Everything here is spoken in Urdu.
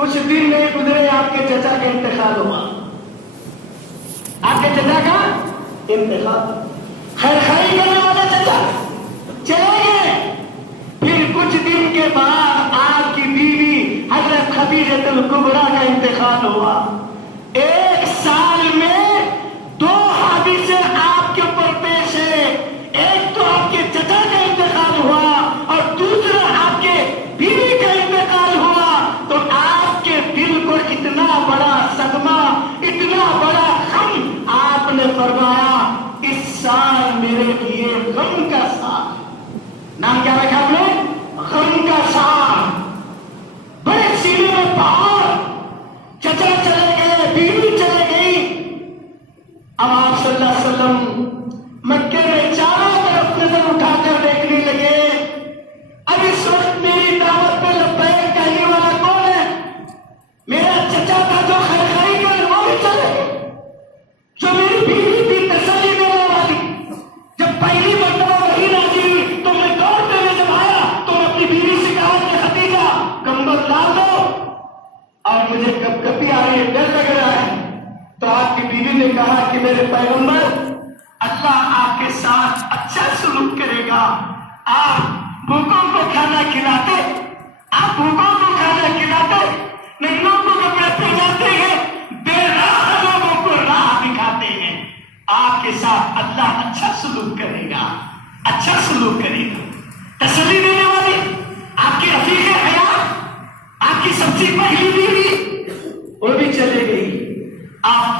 کچھ دن نہیں گزرے آپ کے چچا کا انتقال ہوا. آپ کے چچا کا انتقال, خیر خائی کرنے والے چچا چلے گئے. پھر کچھ دن کے بعد آپ کی بیوی حضرت خدیجہ الکبریٰ کا انتقال ہوا. 1 سال میں 2 حادثے آپ کے اوپر پیش ہے. ایک تو آپ کے چچا کا انتقال ہوا اور دوسرا آپ کے بیوی کا انتقال ہوا. تو آپ کے دل کو اتنا بڑا صدمہ, اتنا بڑا غم, آپ نے فرمایا اس سال میرے لیے غم کا سال. نام کیا رکھا آپ نے؟ غم کا سال. بڑے سینے میں پہاڑ, چچا چلے گئے, بیوی چلے گئی. اب آپ صلی اللہ علیہ وسلم مکے میں چاروں طرف نظر اٹھا کر دیکھنے لگے. اب اس وقت میری دعوت پہ لبیک کہنے والا کون ہے؟ میرا چچا تھا جو خیرخائی کا, وہ بھی چلے گئے. جو میری بیوی تھی تسلی دینے والی, جب پہلی مرتبہ وحی نازل ہوئی تو میں دوڑتے ہوئے جب آیا تو میں اپنی بیوی سے کہا کہ خدیجہ کمبل لا دو اور مجھے کب کبھی آ رہی ہے, ڈر لگ رہا ہے. تو آپ کی بیوی نے کہا کہ میرے پیغمبر, اللہ آپ کے ساتھ اچھا سلوک کرے گا. آپ بھوکوں کو کھانا کھلاتے, آپ بھوکوں کو کھانا کھلاتے, ننگوں کو کپڑے پہناتے ہیں, بے راہ لوگوں کو راہ دکھاتے ہیں. آپ کے ساتھ اللہ اچھا سلوک کرے گا, اچھا سلوک کرے گا. تسلی دینے والی آپ کی رفیق حیات, آپ کی سب سے پہلی بیوی, وہ بھی چلے گئی. آپ